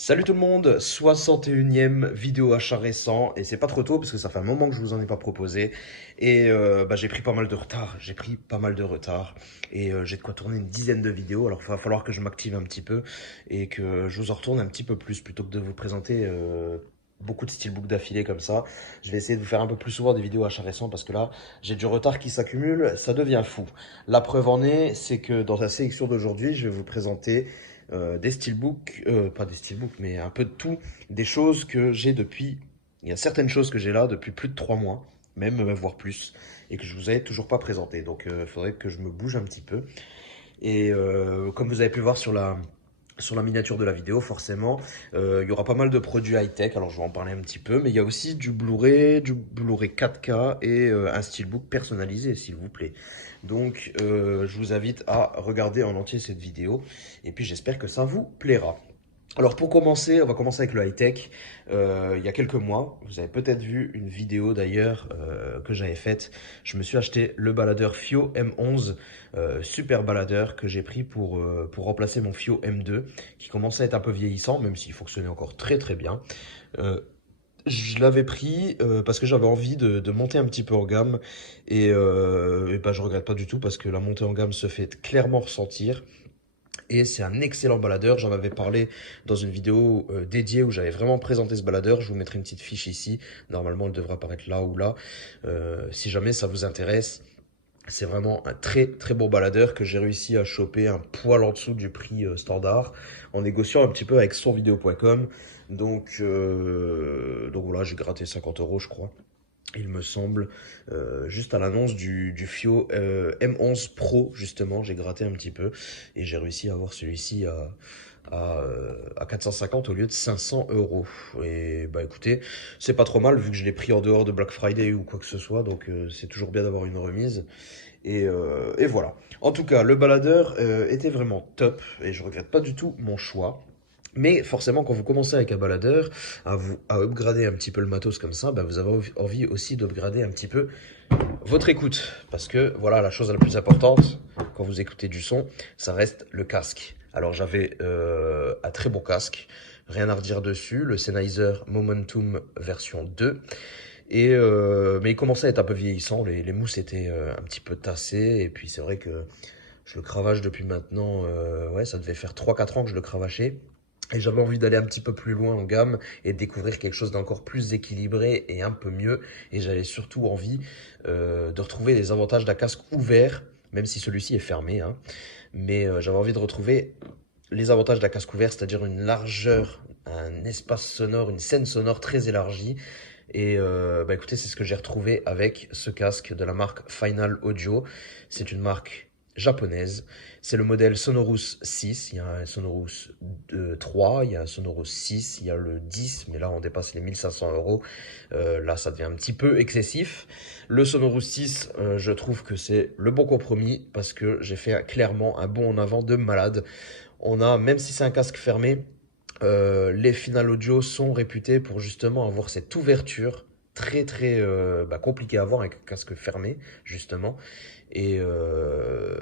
Salut tout le monde, 61e vidéo achat récent et c'est pas trop tôt parce que ça fait un moment que je vous en ai pas proposé et j'ai pris pas mal de retard, j'ai de quoi tourner une dizaine de vidéos, alors il va falloir que je m'active un petit peu et que je vous en retourne un petit peu plus plutôt que de vous présenter beaucoup de steelbook d'affilée comme ça. Je vais essayer de vous faire un peu plus souvent des vidéos achat récent parce que là j'ai du retard qui s'accumule, ça devient fou. La preuve en est, c'est que dans la sélection d'aujourd'hui je vais vous présenter des steelbooks, pas des steelbooks, mais un peu de tout, des choses que j'ai depuis. Il y a certaines choses que j'ai là depuis plus de 3 mois, même voire plus, et que je vous ai toujours pas présenté. Donc il faudrait que je me bouge un petit peu. Et comme vous avez pu voir sur la miniature de la vidéo, forcément, il y aura pas mal de produits high-tech, alors je vais en parler un petit peu, mais il y a aussi du Blu-ray 4K et un steelbook personnalisé, s'il vous plaît. Donc, je vous invite à regarder en entier cette vidéo, et puis j'espère que ça vous plaira. Alors pour commencer, on va commencer avec le high-tech. Il y a quelques mois, vous avez peut-être vu une vidéo d'ailleurs que j'avais faite. Je me suis acheté le baladeur FIO M11, super baladeur que j'ai pris pour remplacer mon FIO M2 qui commençait à être un peu vieillissant, même s'il fonctionnait encore très très bien. Euh, je l'avais pris parce que j'avais envie de monter un petit peu en gamme et je regrette pas du tout parce que la montée en gamme se fait clairement ressentir. Et c'est un excellent baladeur. J'en avais parlé dans une vidéo dédiée où j'avais vraiment présenté ce baladeur. Je vous mettrai une petite fiche ici. Normalement, elle devrait apparaître là ou là. Si jamais ça vous intéresse, c'est vraiment un très très bon baladeur que j'ai réussi à choper un poil en dessous du prix standard en négociant un petit peu avec sonvideo.com. Donc voilà, j'ai gratté 50 euros, je crois il me semble, juste à l'annonce du FIO M11 Pro, justement, j'ai gratté un petit peu et j'ai réussi à avoir celui-ci à 450 au lieu de 500 euros. Et bah écoutez, c'est pas trop mal vu que je l'ai pris en dehors de Black Friday ou quoi que ce soit, donc c'est toujours bien d'avoir une remise. Et voilà. En tout cas, le baladeur était vraiment top et je regrette pas du tout mon choix. Mais forcément, quand vous commencez avec un baladeur, à upgrader un petit peu le matos comme ça, bah, vous avez envie aussi d'upgrader un petit peu votre écoute. Parce que voilà, la chose la plus importante, quand vous écoutez du son, ça reste le casque. Alors j'avais un très bon casque, rien à redire dessus, le Sennheiser Momentum version 2. Mais il commençait à être un peu vieillissant, les mousses étaient un petit peu tassées, et puis c'est vrai que je le cravache depuis maintenant, ouais, ça devait faire 3 4 ans que je le cravachais. Et j'avais envie d'aller un petit peu plus loin en gamme et de découvrir quelque chose d'encore plus équilibré et un peu mieux. Et j'avais surtout envie de retrouver les avantages d'un casque ouvert, même si celui-ci est fermé, hein. Mais j'avais envie de retrouver les avantages d'un casque ouvert, c'est-à-dire une largeur, un espace sonore, une scène sonore très élargie. Et bah écoutez, c'est ce que j'ai retrouvé avec ce casque de la marque Final Audio. C'est une marque japonaise. C'est le modèle Sonorous 6. Il y a un Sonorous 3, il y a un Sonorous 6, il y a le 10, mais là on dépasse les 1500 euros. Là ça devient un petit peu excessif. Le Sonorous 6, je trouve que c'est le bon compromis parce que j'ai fait clairement un bond en avant de malade. On a, même si c'est un casque fermé, les Final Audio sont réputés pour justement avoir cette ouverture très très compliquée à avoir avec un casque fermé justement. Et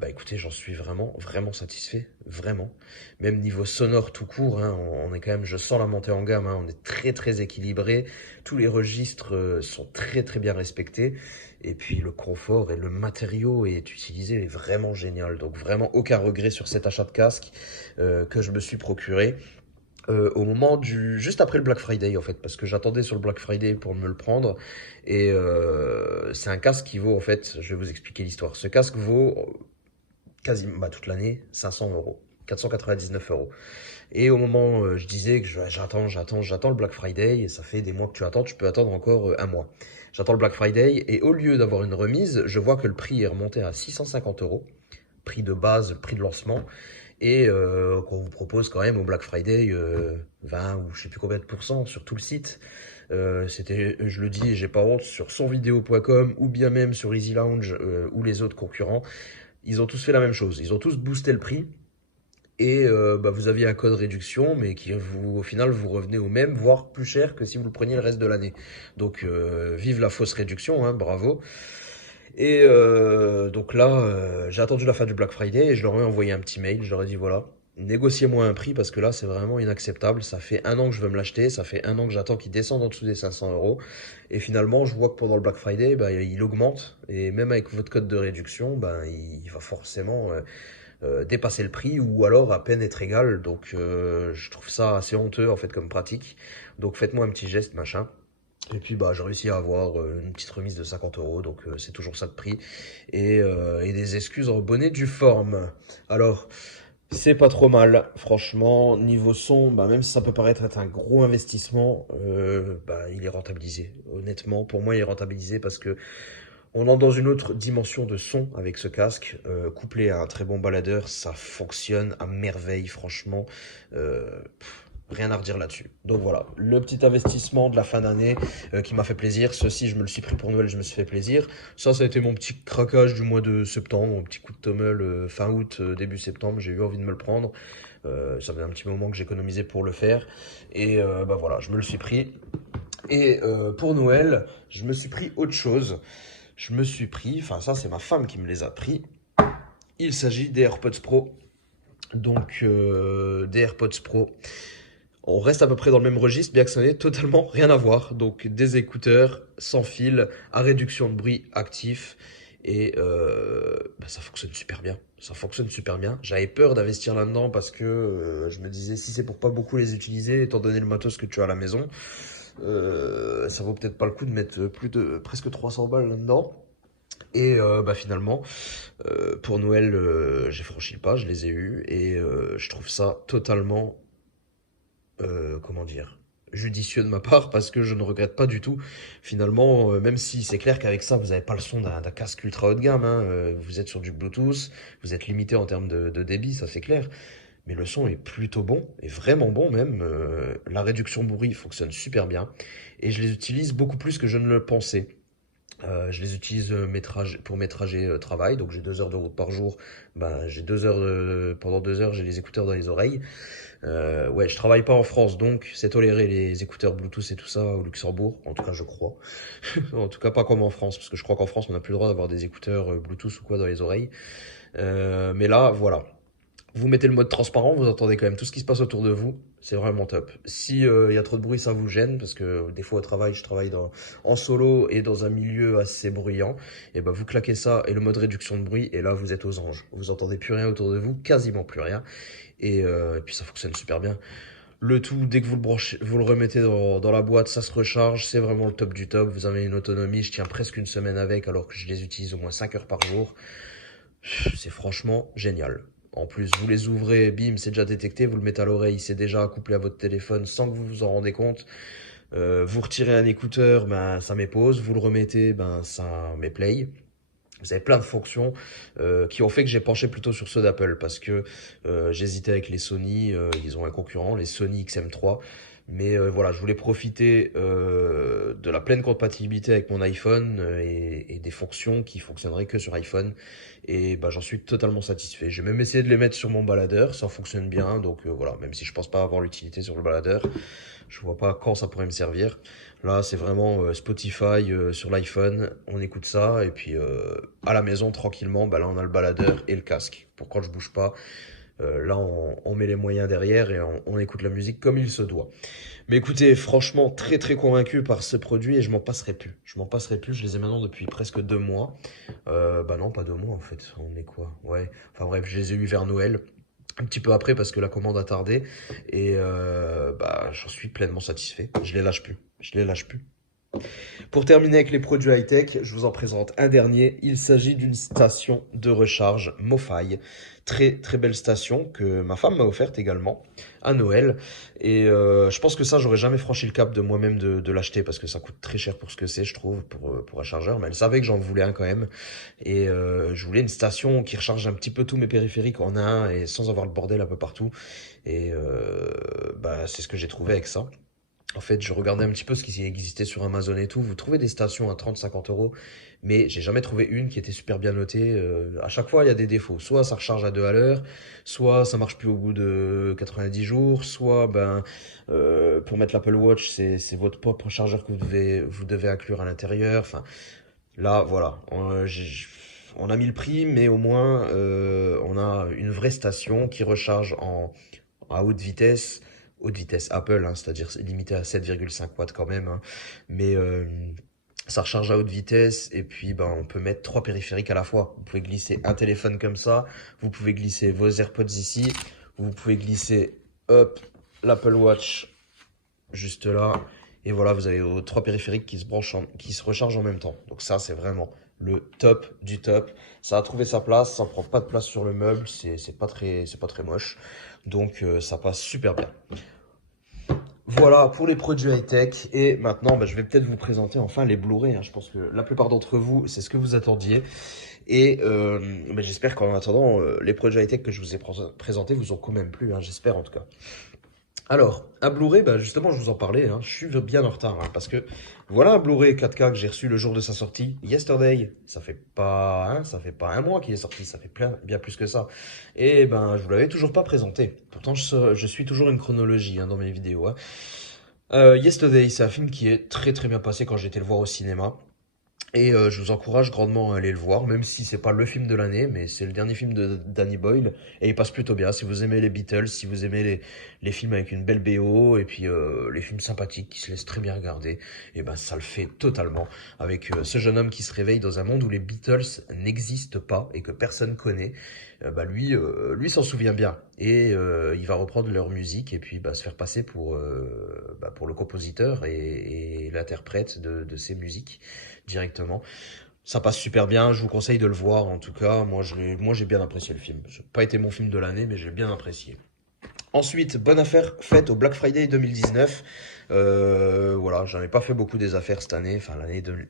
bah écoutez, j'en suis vraiment vraiment satisfait, vraiment. Même niveau sonore tout court, hein, on est quand même, je sens la montée en gamme, hein, on est très très équilibré. Tous les registres sont très très bien respectés. Et puis le confort et le matériau est utilisé est vraiment génial. Donc vraiment aucun regret sur cet achat de casque que je me suis procuré au moment juste après le Black Friday en fait, parce que j'attendais sur le Black Friday pour me le prendre. Et c'est un casque qui vaut en fait, je vais vous expliquer l'histoire. Ce casque vaut quasiment toute l'année 500 euros. 499 euros. Et au moment, je disais que j'attends le Black Friday, et ça fait des mois que tu attends, tu peux attendre encore un mois. J'attends le Black Friday, et au lieu d'avoir une remise, je vois que le prix est remonté à 650 euros, prix de base, prix de lancement, et qu'on vous propose quand même au Black Friday 20 ou je sais plus combien de pourcents sur tout le site. C'était, je le dis, et j'ai pas honte, sur sonvideo.com ou bien même sur Easy Lounge ou les autres concurrents, ils ont tous fait la même chose. Ils ont tous boosté le prix et vous aviez un code réduction, mais qui au final vous revenez au même, voire plus cher que si vous le preniez le reste de l'année. Donc vive la fausse réduction, hein, bravo. Et donc là, j'ai attendu la fin du Black Friday et je leur ai envoyé un petit mail. Je leur ai dit voilà, négociez-moi un prix parce que là, c'est vraiment inacceptable. Ça fait un an que je veux me l'acheter, ça fait un an que j'attends qu'il descende en dessous des 500 euros. Et finalement, je vois que pendant le Black Friday, bah, il augmente. Et même avec votre code de réduction, bah, il va forcément dépasser le prix ou alors à peine être égal. Donc, je trouve ça assez honteux en fait comme pratique. Donc, faites-moi un petit geste, machin. Et puis bah j'ai réussi à avoir une petite remise de 50 euros, donc c'est toujours ça de prix. Et des excuses en bonne et due forme. Alors, c'est pas trop mal, franchement. Niveau son, bah, même si ça peut paraître être un gros investissement, bah, il est rentabilisé. Honnêtement, pour moi, il est rentabilisé parce que on entre dans une autre dimension de son avec ce casque. Couplé à un très bon baladeur, ça fonctionne à merveille, franchement. Rien à redire là-dessus. Donc voilà, le petit investissement de la fin d'année qui m'a fait plaisir. Ceci, je me le suis pris pour Noël, je me suis fait plaisir. Ça a été mon petit craquage du mois de septembre, mon petit coup de tommel fin août, début septembre. J'ai eu envie de me le prendre. Ça faisait un petit moment que j'économisais pour le faire. Et bah voilà, je me le suis pris. Et pour Noël, je me suis pris autre chose. Je me suis pris, enfin ça c'est ma femme qui me les a pris. Il s'agit des AirPods Pro. Donc des AirPods Pro. On reste à peu près dans le même registre, bien que ça n'ait totalement rien à voir. Donc des écouteurs sans fil, à réduction de bruit actif. Et bah, ça fonctionne super bien. Ça fonctionne super bien. J'avais peur d'investir là-dedans parce que je me disais si c'est pour pas beaucoup les utiliser, étant donné le matos que tu as à la maison, ça vaut peut-être pas le coup de mettre plus de presque 300 balles là-dedans. Et bah finalement, pour Noël, j'ai franchi le pas, je les ai eus et je trouve ça totalement comment dire, judicieux de ma part parce que je ne regrette pas du tout. Finalement, même si c'est clair qu'avec ça, vous n'avez pas le son d'un casque ultra haut de gamme, hein, vous êtes sur du Bluetooth, vous êtes limité en termes de débit, ça c'est clair. Mais le son est plutôt bon, et vraiment bon même. La réduction de bruit fonctionne super bien. Et je les utilise beaucoup plus que je ne le pensais. Je les utilise pour mes trajets travail, donc j'ai 2 heures de route par jour. Ben, j'ai 2 heures pendant 2 heures, j'ai les écouteurs dans les oreilles. Ouais, je travaille pas en France, donc c'est toléré les écouteurs Bluetooth et tout ça au Luxembourg, en tout cas je crois. En tout cas pas comme en France, parce que je crois qu'en France on n'a plus le droit d'avoir des écouteurs Bluetooth ou quoi dans les oreilles. Mais là, voilà. Vous mettez le mode transparent, vous entendez quand même tout ce qui se passe autour de vous. C'est vraiment top. Si il y a trop de bruit, ça vous gêne parce que des fois au travail, je travaille en solo et dans un milieu assez bruyant. Et ben vous claquez ça et le mode réduction de bruit et là vous êtes aux anges. Vous entendez plus rien autour de vous, quasiment plus rien. Et puis ça fonctionne super bien. Le tout, dès que vous le branchez, vous le remettez dans la boîte, ça se recharge, c'est vraiment le top du top. Vous avez une autonomie, je tiens presque une semaine avec alors que je les utilise au moins 5 heures par jour. C'est franchement génial. En plus, vous les ouvrez, bim, c'est déjà détecté, vous le mettez à l'oreille, c'est déjà couplé à votre téléphone sans que vous vous en rendez compte. Vous retirez un écouteur, ben ça met pause, vous le remettez, ben ça met play. Vous avez plein de fonctions qui ont fait que j'ai penché plutôt sur ceux d'Apple parce que j'hésitais avec les Sony, ils ont un concurrent, les Sony XM3. Mais voilà, je voulais profiter de la pleine compatibilité avec mon iPhone et des fonctions qui fonctionneraient que sur iPhone. Et bah, j'en suis totalement satisfait. J'ai même essayé de les mettre sur mon baladeur, ça fonctionne bien. Donc voilà, même si je pense pas avoir l'utilité sur le baladeur, je vois pas quand ça pourrait me servir. Là, c'est vraiment Spotify sur l'iPhone, on écoute ça et puis à la maison tranquillement, bah là on a le baladeur et le casque pour quand je bouge pas. Là, on met les moyens derrière et on écoute la musique comme il se doit. Mais écoutez, franchement, très très convaincu par ce produit et je m'en passerai plus. Je m'en passerai plus. Je les ai maintenant depuis presque 2 mois. Bah non, pas 2 mois en fait. On est quoi? Ouais. Enfin bref, je les ai eu vers Noël. Un petit peu après parce que la commande a tardé et bah j'en suis pleinement satisfait. Je les lâche plus. Je les lâche plus. Pour terminer avec les produits high-tech, je vous en présente un dernier. Il s'agit d'une station de recharge MoFi. Très très belle station que ma femme m'a offerte également à Noël. Et je pense que ça, j'aurais jamais franchi le cap de moi-même de l'acheter parce que ça coûte très cher pour ce que c'est, je trouve, pour un chargeur. Mais elle savait que j'en voulais un quand même. Et je voulais une station qui recharge un petit peu tous mes périphériques en un et sans avoir le bordel un peu partout. Et bah, c'est ce que j'ai trouvé avec ça. En fait, je regardais un petit peu ce qui existait sur Amazon et tout. Vous trouvez des stations à 30-50 euros, mais j'ai jamais trouvé une qui était super bien notée. À chaque fois, il y a des défauts. Soit ça recharge à 2 à l'heure, soit ça marche plus au bout de 90 jours, soit ben pour mettre l'Apple Watch, c'est votre propre chargeur que vous devez inclure à l'intérieur. Enfin, là, voilà. on a mis le prix, mais au moins on a une vraie station qui recharge à haute vitesse Apple, hein, c'est-à-dire limité à 7,5 watts quand même, hein, mais ça recharge à haute vitesse et puis ben, on peut mettre 3 périphériques à la fois. Vous pouvez glisser un téléphone comme ça, vous pouvez glisser vos AirPods ici, vous pouvez glisser hop, l'Apple Watch juste là. Et voilà, vous avez vos 3 périphériques qui se rechargent en même temps. Donc ça, c'est vraiment le top du top. Ça a trouvé sa place, ça prend pas de place sur le meuble, c'est pas très moche. Donc ça passe super bien. Voilà pour les produits high-tech. Et maintenant, bah, je vais peut-être vous présenter enfin les Blu-ray, hein. Je pense que la plupart d'entre vous, c'est ce que vous attendiez. Et bah, j'espère qu'en attendant, les produits high-tech que je vous ai présentés vous ont quand même plu, hein. J'espère en tout cas. Alors, un Blu-ray, bah justement, je vous en parlais, hein, je suis bien en retard, hein, parce que voilà un Blu-ray 4K que j'ai reçu le jour de sa sortie, yesterday. Ça fait pas un mois qu'il est sorti, ça fait bien plus que ça. Et ben, je vous l'avais toujours pas présenté. Pourtant, je suis toujours une chronologie, hein, dans mes vidéos, hein. Yesterday, c'est un film qui est très bien passé quand j'ai été le voir au cinéma. Et je vous encourage grandement à aller le voir, même si c'est pas le film de l'année, mais c'est le dernier film de Danny Boyle et il passe plutôt bien. Si vous aimez les Beatles, si vous aimez les films avec une belle BO et puis les films sympathiques qui se laissent très bien regarder, et ben ça le fait totalement avec ce jeune homme qui se réveille dans un monde où les Beatles n'existent pas et que personne connaît. Bah lui s'en souvient bien et il va reprendre leur musique et puis bah, se faire passer pour le compositeur et l'interprète de ces musiques directement. Ça passe super bien, je vous conseille de le voir en tout cas. Moi j'ai bien apprécié le film. Ça n'a pas été mon film de l'année, mais j'ai bien apprécié. Ensuite, bonne affaire faite au Black Friday 2019. Voilà, j'en ai pas fait beaucoup des affaires cette année, enfin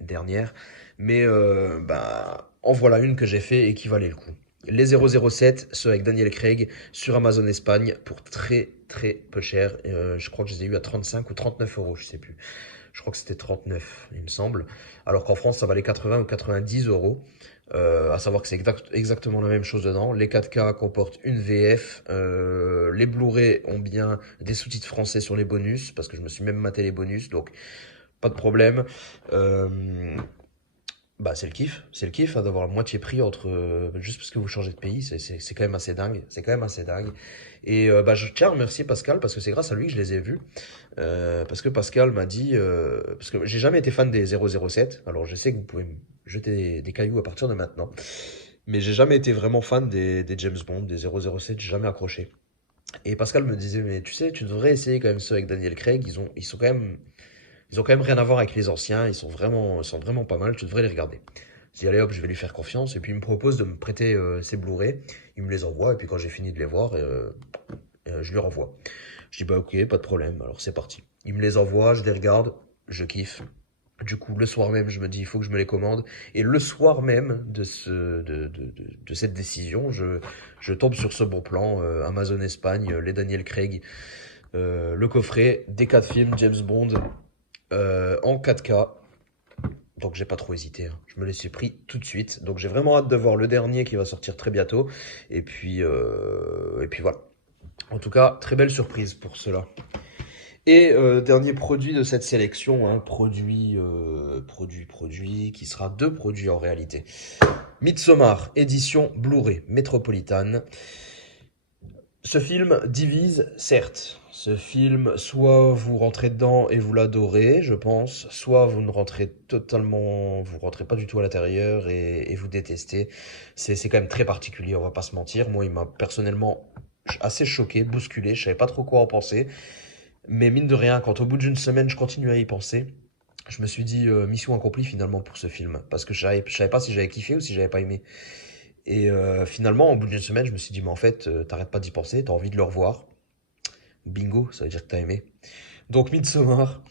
dernière, mais bah, en voilà une que j'ai fait et qui valait le coup. Les 007, ceux avec Daniel Craig, sur Amazon Espagne, pour très peu cher. Je crois que je les ai eu à 35 ou 39 euros, je sais plus. Je crois que c'était 39, il me semble. Alors qu'en France, ça valait 80 ou 90 euros. À savoir que c'est exactement la même chose dedans. Les 4K comportent une VF. Les Blu-ray ont bien des sous-titres français sur les bonus, parce que je me suis même maté les bonus, donc pas de problème. Bah c'est le kiff, hein, d'avoir la moitié prix entre juste parce que vous changez de pays, c'est quand même assez dingue, c'est quand même assez dingue. Et bah je tiens à remercier Pascal parce que c'est grâce à lui que je les ai vus. Parce que Pascal m'a dit parce que j'ai jamais été fan des 007. Alors je sais que vous pouvez me jeter des cailloux à partir de maintenant, mais j'ai jamais été vraiment fan des James Bond, des 007, j'ai jamais accroché. Et Pascal me disait mais tu sais, tu devrais essayer quand même ceux avec Daniel Craig, ils ont quand même rien à voir avec les anciens, ils sont vraiment pas mal, tu devrais les regarder. Je dis allez hop, je vais lui faire confiance, et puis il me propose de me prêter ses Blu-ray, il me les envoie, et puis quand j'ai fini de les voir, je lui renvoie. Je dis bah ok, pas de problème, alors c'est parti. Il me les envoie, je les regarde, je kiffe. Du coup, le soir même, je me dis il faut que je me les commande, et le soir même de cette décision, je tombe sur ce bon plan, Amazon Espagne, les Daniel Craig, le coffret, des 4 films, James Bond, en 4K. Donc j'ai pas trop hésité, hein. Je me les suis pris tout de suite. Donc j'ai vraiment hâte de voir le dernier qui va sortir très bientôt. Et puis voilà. En tout cas, très belle surprise pour cela. Et dernier produit de cette sélection, hein, produit, qui sera 2 produits en réalité. Midsommar, édition Blu-ray métropolitane. Ce film divise, certes. Ce film, soit vous rentrez dedans et vous l'adorez, je pense, soit vous rentrez pas du tout à l'intérieur et vous détestez. C'est quand même très particulier, on va pas se mentir. Moi, il m'a personnellement assez choqué, bousculé, je savais pas trop quoi en penser. Mais mine de rien, quand au bout d'une semaine, je continue à y penser, je me suis dit mission accomplie finalement pour ce film. Parce que je savais pas si j'avais kiffé ou si j'avais pas aimé. Et finalement, au bout d'une semaine, je me suis dit, mais en fait, t'arrêtes pas d'y penser, t'as envie de le revoir. Bingo, ça veut dire que t'as aimé. Donc Midsommar,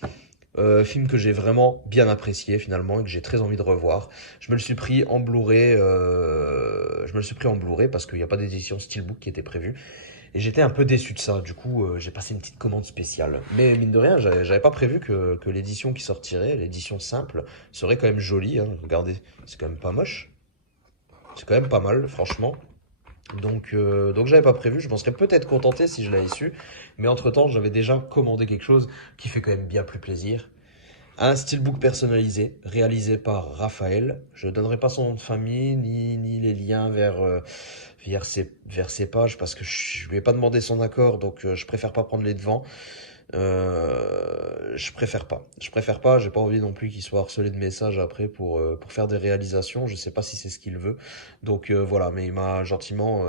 film que j'ai vraiment bien apprécié finalement et que j'ai très envie de revoir. Je me le suis pris en Blu-ray, parce qu'il n'y a pas d'édition Steelbook qui était prévue. Et j'étais un peu déçu de ça. Du coup, j'ai passé une petite commande spéciale. Mais mine de rien, j'avais pas prévu que l'édition qui sortirait, l'édition simple, serait quand même jolie, hein. Regardez, c'est quand même pas moche. C'est quand même pas mal, franchement. Donc j'avais pas prévu, je m'en serais peut-être contenté si je l'avais su, mais entre-temps j'avais déjà commandé quelque chose qui fait quand même bien plus plaisir. Un steelbook personnalisé, réalisé par Raphaël. Je donnerai pas son nom de famille, ni les liens vers ses pages, parce que je lui ai pas demandé son accord, donc je préfère pas prendre les devants. Je préfère pas. Je préfère pas, j'ai pas envie non plus qu'il soit harcelé de messages après pour faire des réalisations. Je sais pas si c'est ce qu'il veut. Donc voilà, mais il m'a gentiment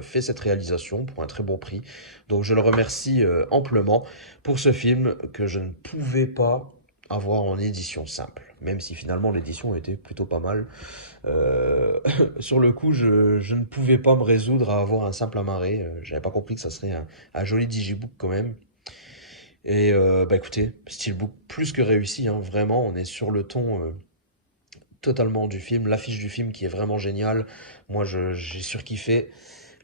fait cette réalisation pour un très bon prix. Donc je le remercie amplement pour ce film que je ne pouvais pas avoir en édition simple. Même si finalement l'édition était plutôt pas mal. Sur le coup, je ne pouvais pas me résoudre à avoir un simple amarré. J'avais pas compris que ça serait un joli digibook quand même. Et bah écoutez, steelbook plus que réussi, hein, vraiment, on est sur le ton totalement du film, l'affiche du film qui est vraiment géniale. Moi, j'ai surkiffé.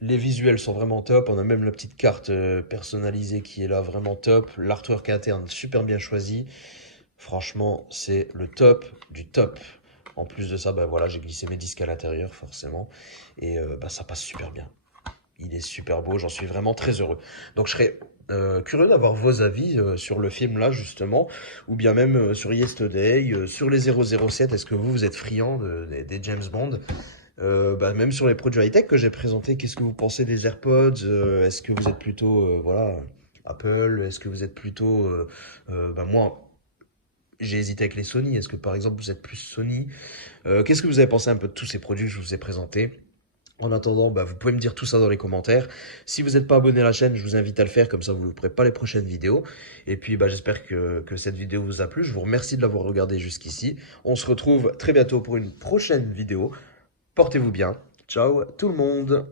Les visuels sont vraiment top. On a même la petite carte personnalisée qui est là, vraiment top. L'artwork interne, super bien choisi. Franchement, c'est le top du top. En plus de ça, bah voilà, j'ai glissé mes disques à l'intérieur, forcément. Et bah, ça passe super bien. Il est super beau, j'en suis vraiment très heureux. Donc je serais curieux d'avoir vos avis sur le film là justement, ou bien même sur Yesterday, sur les 007. Est-ce que vous êtes friand des James Bond? Bah, même sur les produits high-tech que j'ai présentés, qu'est-ce que vous pensez des AirPods? Est-ce que vous êtes plutôt voilà, Apple? Est-ce que vous êtes plutôt bah, moi, j'ai hésité avec les Sony. Est-ce que par exemple vous êtes plus Sony? Qu'est-ce que vous avez pensé un peu de tous ces produits que je vous ai présentés? En attendant, bah, vous pouvez me dire tout ça dans les commentaires. Si vous n'êtes pas abonné à la chaîne, je vous invite à le faire, comme ça vous ne louperez pas les prochaines vidéos. Et puis bah, j'espère que cette vidéo vous a plu. Je vous remercie de l'avoir regardé jusqu'ici. On se retrouve très bientôt pour une prochaine vidéo. Portez-vous bien. Ciao tout le monde.